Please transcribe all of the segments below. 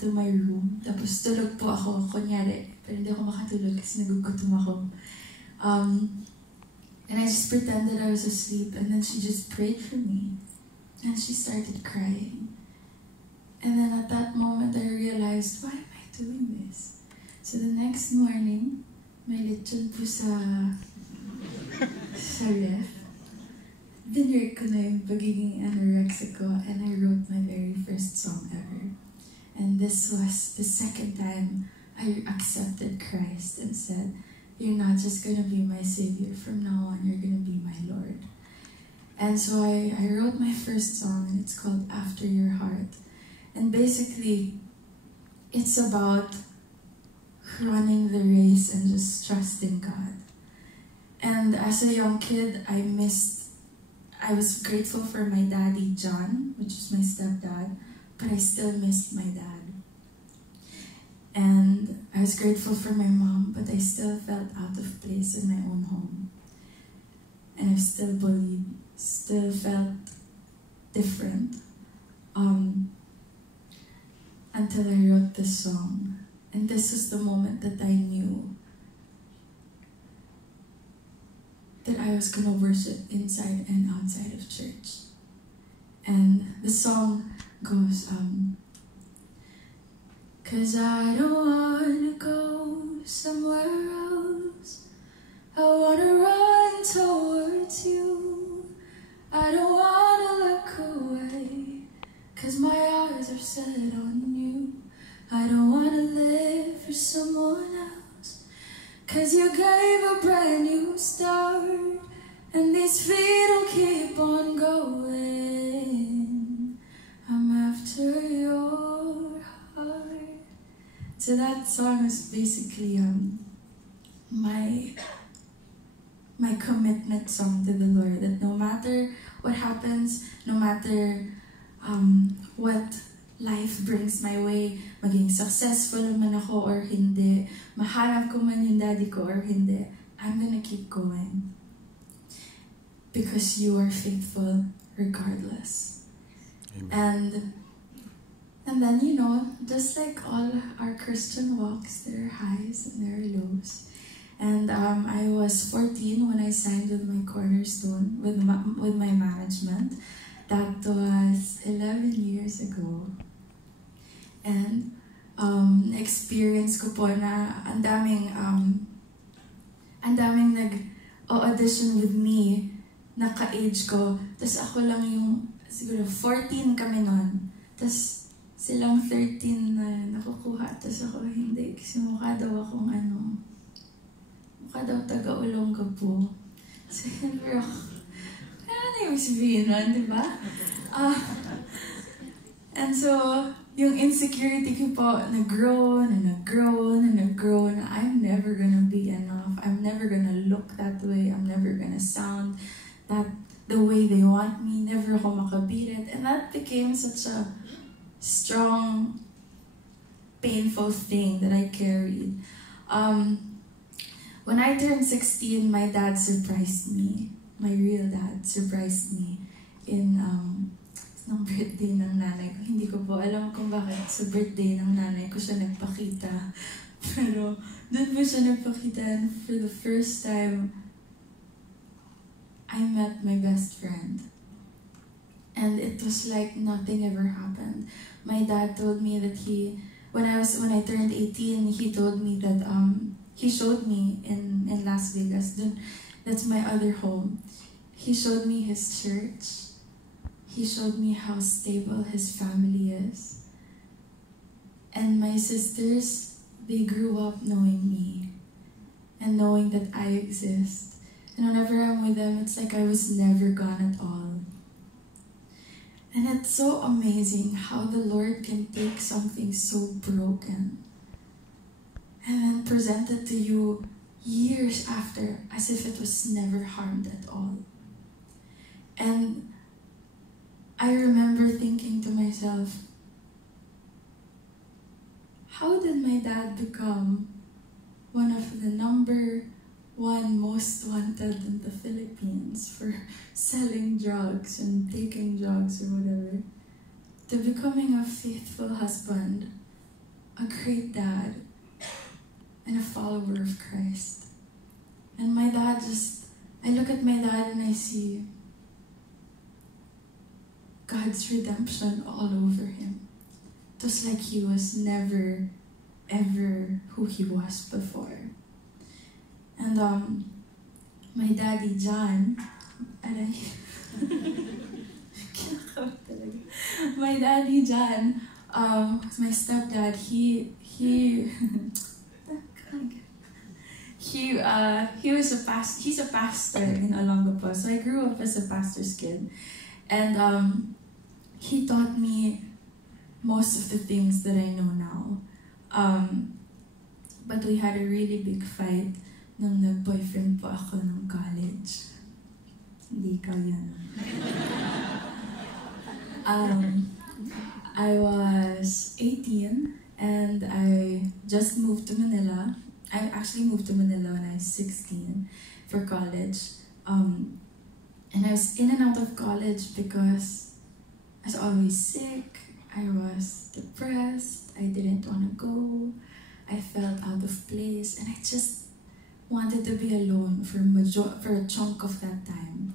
into my room. Tapos tulog po ako, kunyari. Pero hindi ako makatulog kasi nagugutom ako. And I just pretended I was asleep, and then she just prayed for me. And she started crying. And then at that moment, I realized, why am I doing this? So the next morning, may lechon po sa ref. Dinner ko na yung pagiging anorexic ko, and I wrote my very first song ever. And this was the second time I accepted Christ and said, you're not just going to be my Savior. From now on, you're going to be my Lord. And so I wrote my first song, and it's called After Your Heart. And basically, it's about running the race and just trusting God. And as a young kid, I was grateful for my daddy, John, which is my stepdad, but I still missed my dad. And I was grateful for my mom, but I still felt out of place in my own home. And I was still bullied, still felt different. Until I wrote this song. And this was the moment that I knew that I was going to worship inside and outside of church. And the song goes, 'Cause I don't wanna go somewhere else. I wanna run towards you. I don't wanna look away, 'cause my eyes are set on you. I don't wanna live for someone else, 'cause you gave a brand new start, and these feet will keep on going. I'm after your heart. So that song is basically my commitment song to the Lord, that no matter what happens, no matter what life brings my way, maging successful man ako or hindi, mahanap ko man yung daddy ko or hindi, I'm gonna keep going. Because you are faithful regardless. Amen. And then, you know, just like all our Christian walks, there are highs and there are lows. And I was 14 when I signed with my Cornerstone, with my management. That was 11 years ago. And experience ko po na ang daming nag-audition with me, naka-age ko. Tapos ako lang yung, siguro 14 kami nun. Tapos silang 13 na nakukuha. Tapos ako hindi. Kasi mukha daw akong mukha daw taga-Olongga po. So, pero ano na yung sabihin nun, di ba? And so, yung insecurity ko po, nag-grow, na I'm never gonna be enough. I'm never gonna look that way. I'm never gonna sound that the way they want me. Never ako makabit it. And that became such a strong, painful thing that I carried. When I turned 16, my dad surprised me. My real dad surprised me in ng birthday ng nanay ko. Hindi ko po alam kung bakit sa birthday ng nanay ko siya nagpakita. Pero doon po siya nagpakita, and for the first time, I met my best friend. And it was like nothing ever happened. My dad told me that when I turned 18, he told me that he showed me in Las Vegas. That's my other home. He showed me his church. He showed me how stable his family is. And my sisters, they grew up knowing me and knowing that I exist. And whenever I'm with them, it's like I was never gone at all. And it's so amazing how the Lord can take something so broken and then present it to you years after as if it was never harmed at all. And I remember thinking to myself, how did my dad become one of the #1 most wanted in the Philippines for selling drugs and taking drugs or whatever, to becoming a faithful husband a great dad, and a follower of Christ. And my dad I look at my dad and I see God's redemption all over him. Just like he was never, ever who he was before. And my daddy John, my daddy John, my stepdad, he's a pastor in Olongapo. So I grew up as a pastor's kid. And he taught me most of the things that I know now. But we had a really big fight nung nag-boyfriend po ako nung college. Hindi ikaw yan. I was 18 and I just moved to Manila. I actually moved to Manila when I was 16 for college. And I was in and out of college because I was always sick. I was depressed. I didn't want to go. I felt out of place. And I just wanted to be alone for a chunk of that time.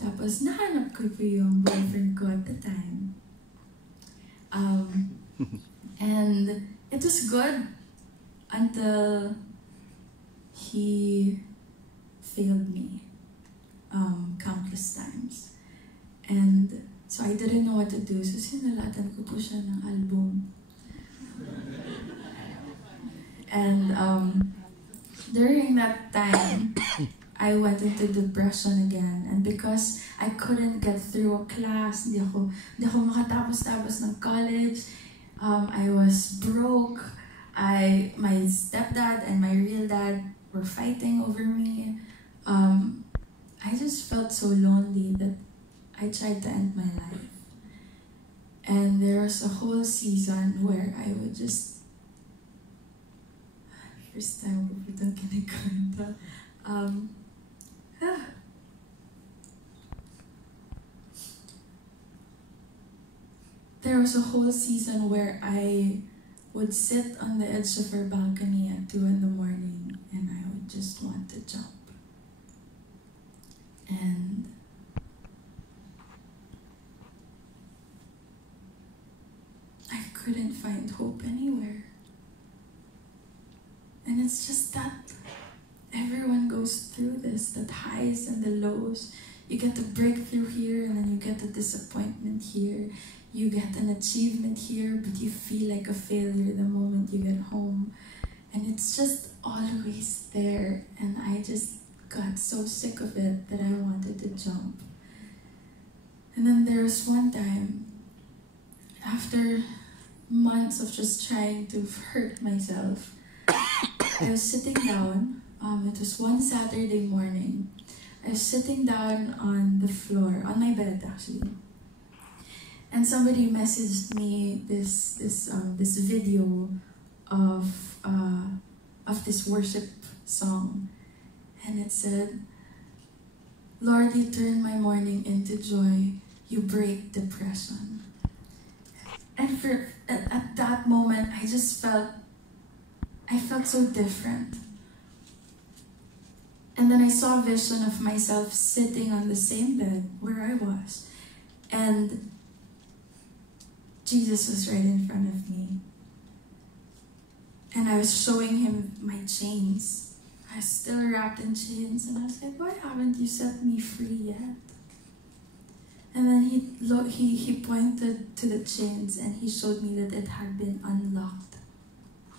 Tapos, nahanap ko po yung boyfriend ko at the time. And it was good until he failed me countless times. And so I didn't know what to do. So sinalatan ko po siya ng album. And during that time, I went into depression again. And because I couldn't get through a class, hindi ako makatapos-tapos ng college, I was broke. My stepdad and my real dad were fighting over me. I just felt so lonely that I tried to end my life. And there was a whole season where I would just... First time ko po itong kinikwenta. There was a whole season where I would sit on the edge of our balcony at 2 in the morning and I would just want to jump. And I couldn't find hope anywhere. And it's just that everyone goes through this, the highs and the lows. You get the breakthrough here and then you get the disappointment here. You get an achievement here, but you feel like a failure the moment you get home. And it's just always there. And I just got so sick of it that I wanted to jump. And then there was one time, after months of just trying to hurt myself, I was sitting down. It was one Saturday morning. I was sitting down on the floor, on my bed actually. And somebody messaged me this video of this worship song. And it said, "Lord, you turn my mourning into joy. You break depression." And at that moment, I felt so different. And then I saw a vision of myself sitting on the same bed where I was. And Jesus was right in front of me. And I was showing him my chains. I was still wrapped in chains. And I was like, "Why haven't you set me free yet?" And then he pointed to the chains and he showed me that it had been unlocked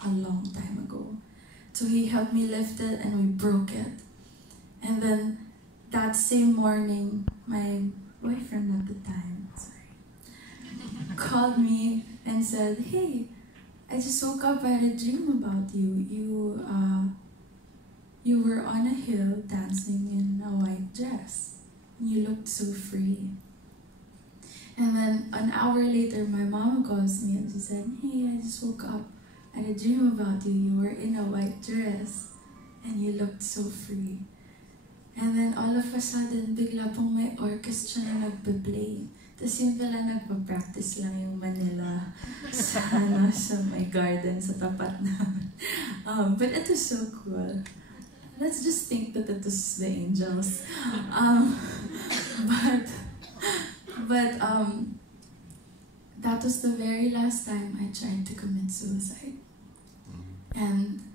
a long time ago. So he helped me lift it and we broke it. And then that same morning, my boyfriend at the time, called me and said, "Hey, I just woke up, I had a dream about you. You were on a hill dancing in a white dress. You looked so free." And then an hour later, my mom calls me and she said, "Hey, I just woke up, I had a dream about you. You were in a white dress and you looked so free." And then all of a sudden, bigla pong may orchestra na nagpe-play. Tapos yun pala nagpa-practice lang yung Manila sa, sa my garden, sa tapat namin. But it was so cool. Let's just think that it was the angels. But that was the very last time I tried to commit suicide. And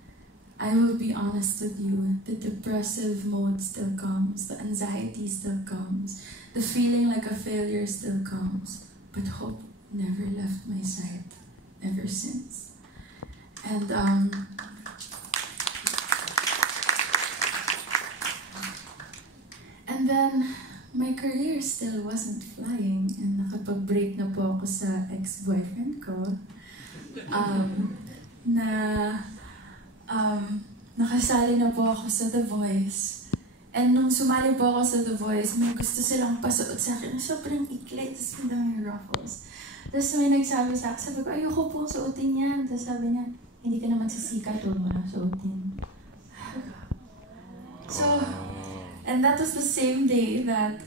I will be honest with you, the depressive mode still comes, the anxiety still comes, the feeling like a failure still comes, but hope never left my side ever since. And then my career still wasn't flying, and nakapag-break na po ako sa ex-boyfriend ko. Nakasali na po ako sa The Voice. And nung sumali po ako sa The Voice, may gusto silang pasuot sa akin. Sobrang ikli, tapos may daming ruffles. Tapos may nagsabi sa akin, sabi ko, ayoko po suotin yan. Tapos sabi niya, hindi ka naman sisikat, huwag mo lang suotin. So, and that was the same day that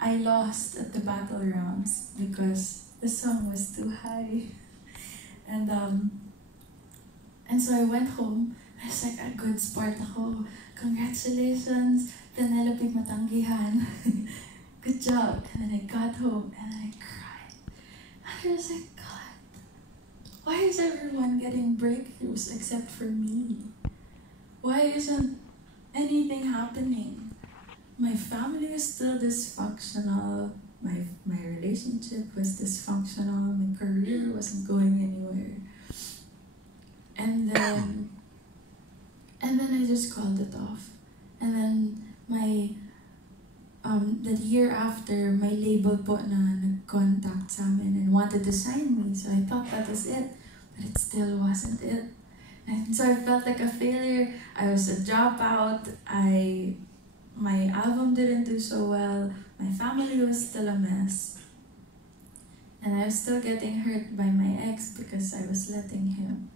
I lost at the battle rounds because the song was too high. And so I went home. I was like, a good sport ako. Congratulations, Penelope Matanggihan. Good job. And then I got home and I cried. And I was like, God, why is everyone getting breakthroughs except for me? Why isn't anything happening? My family was still dysfunctional. My relationship was dysfunctional. My career wasn't going anywhere. And then I just called it off. And then the year after, my label po na nag-contact sa amin and wanted to sign me. So I thought that was it, but it still wasn't it. And so I felt like a failure. I was a dropout. My album didn't do so well. My family was still a mess. And I was still getting hurt by my ex because I was letting him.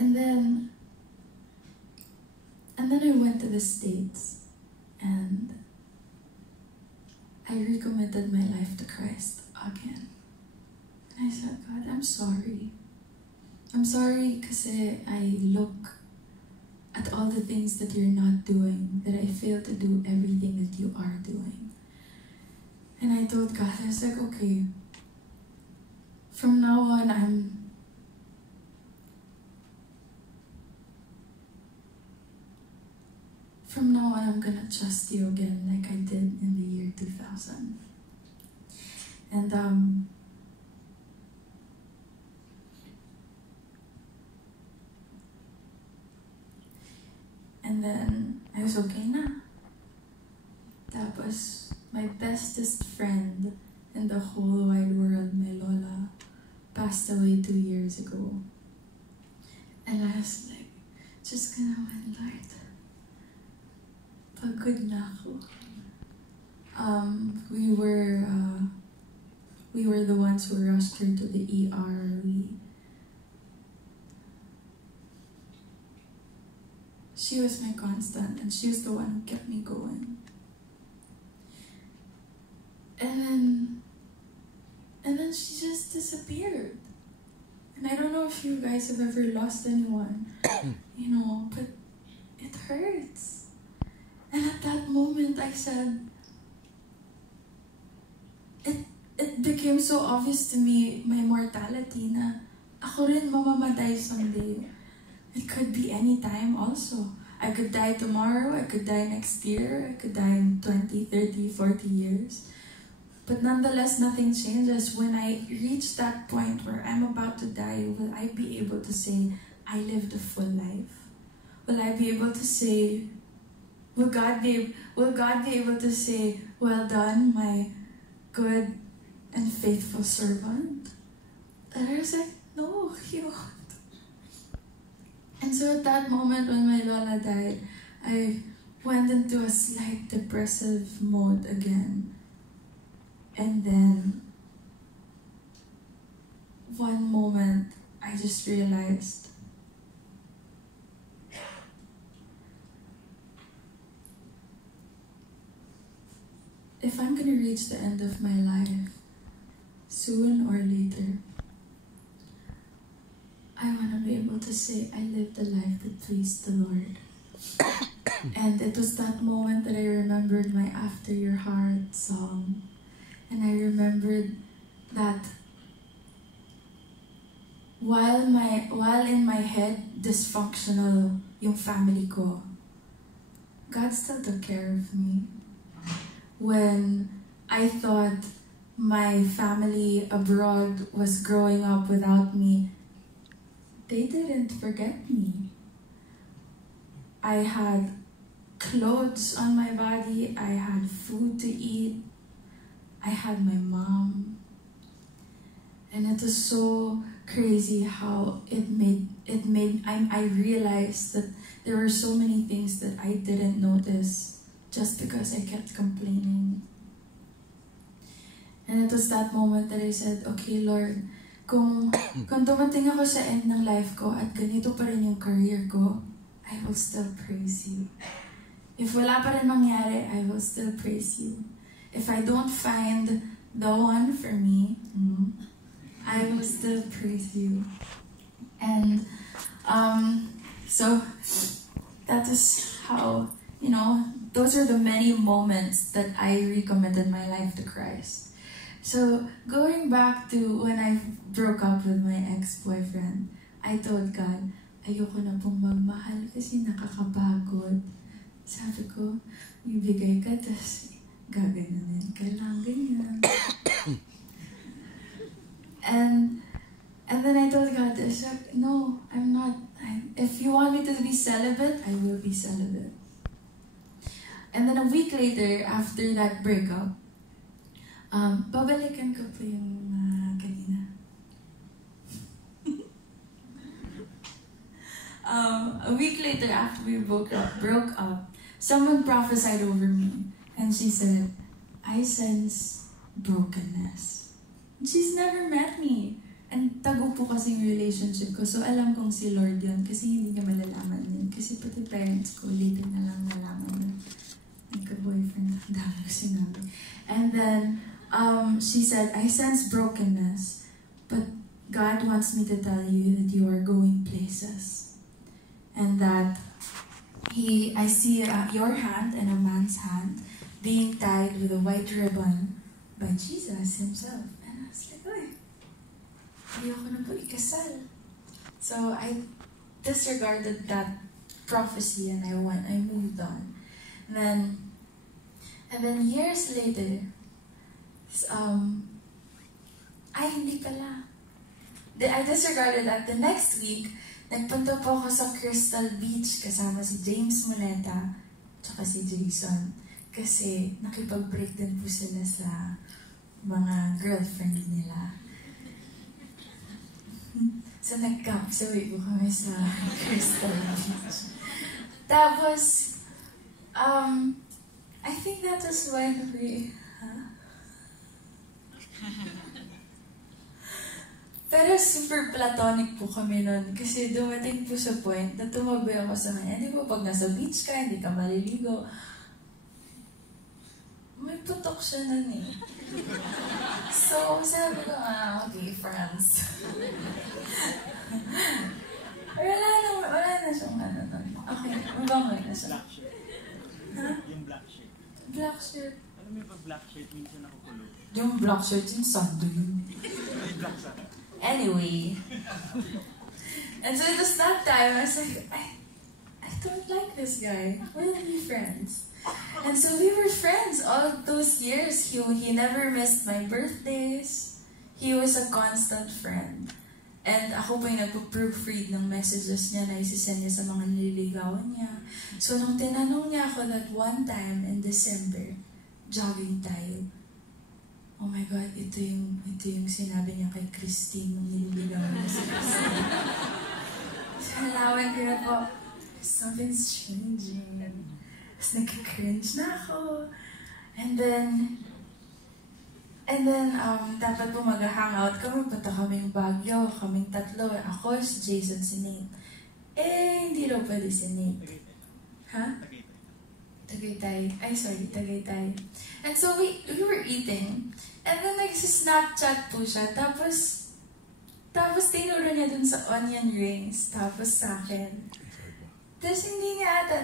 And then I went to the States and I recommitted my life to Christ again. And I said, God, I'm sorry. I'm sorry because I look at all the things that you're not doing, that I fail to do everything that you are doing. And I told God, I was like, okay, from now on, I'm gonna trust you again like I did in the year 2000. And then I was okay na. Tapos my bestest friend in the whole wide world, my lola, passed away 2 years ago. And I was like, just gonna win, Lord. Pagod na ako. We were the ones who rushed her to the ER. She was my constant, and she was the one who kept me going. And then she just disappeared. And I don't know if you guys have ever lost anyone, but it hurts. And at that moment, I said, it became so obvious to me, my mortality, na ako rin mamamatay someday. It could be any time also. I could die tomorrow, I could die next year, I could die in 20, 30, 40 years. But nonetheless, nothing changes. When I reach that point where I'm about to die, will I be able to say, I lived a full life? Will I be able to say, will God be able to say, well done, my good and faithful servant? And I was like, no, He won't. And so at that moment when my lola died, I went into a slight depressive mode again. And then, one moment, I just realized, we reach the end of my life, soon or later, I want to be able to say I lived a life that pleased the Lord. And it was that moment that I remembered my After Your Heart song. And I remembered that while in my head dysfunctional yung family ko, God still took care of me. When I thought my family abroad was growing up without me, they didn't forget me. I had clothes on my body, I had food to eat, I had my mom. And it was so crazy how I realized that there were so many things that I didn't notice just because I kept complaining. And it was that moment that I said, okay Lord, kung dumating ako sa end ng life ko at ganito pa rin yung career ko, I will still praise you. If wala pa rin mangyari, I will still praise you. If I don't find the one for me, I will still praise you. And so that is how, those are the many moments that I recommitted my life to Christ. So going back to when I broke up with my ex-boyfriend, I told God, ayoko na pong magmahal kasi nakakapagod. Sabi ko, ibigay ka, tas gaganunin ka lang, ganyan. And then I told God, no, I'm not. If you want me to be celibate, I will be celibate. And then a week later, after that breakup, babalikan ko po yung kanina. A week later, after we broke up, someone prophesied over me, and she said, I sense brokenness. She's never met me. And tago po kasing relationship ko, so alam kong si Lord yun, kasi hindi niya malalaman yun. Kasi pati parents ko, later na lang nalaman na nagka-boyfriend, ang dami ko sinabi. And then, she said, I sense brokenness, but God wants me to tell you that you are going places. And that I see your hand and a man's hand being tied with a white ribbon by Jesus himself. And I was like, oy, ayoko na po ikasal. So I disregarded that prophecy and I moved on. And then years later, hindi pala. I disregarded that. The next week, nagpunta po ako sa Crystal Beach kasama si James Moneta tsaka si Jason. Kasi nakipag-break din po sila sa mga girlfriend nila. So nag-capsaway po kami sa Crystal Beach. Tapos, I think that was when we... Pero super platonic po kami nun. Kasi dumating po sa point na tumabi ako sa kanya. Di ba pag nasa beach ka, hindi ka maliligo. May putok siya nun eh. So, sabi ko, okay, friends. wala na siyang ano nun. Okay, mabangoy na siya. Black shirt. Ha? Yung black shirt. Black shirt. Alam mo yung pag black shirt, minsan nakukulog. Yung black shirt, yung sando yun. Ay, black sa. Anyway. And so it was that time, I was like, I don't like this guy. We're gonna be friends. And so we were friends all those years. He never missed my birthdays. He was a constant friend. And ako pa yung nagpo-proofread ng messages niya na isisend niya sa mga nililigawan niya. So nung tinanong niya ako that one time in December, jogging tayo. Oh my God, ito yung sinabi niya kay Christine nung nililigawan niya si Christine. So nalawan ko na po, something's changing. Tapos nagka-cringe na ako. And then, dapat po mag-hangout kami. Punta kaming Baguio, kaming tatlo. Ako, si Jason, si Nate. Hindi raw pwede si Nate. Ha? Tagaytay. Ay, sorry, Tagaytay. And so we were eating. And then nag-snapchat po siya. Tapos tinuro niya dun sa onion rings. Tapos sa akin. Tapos hindi niya ata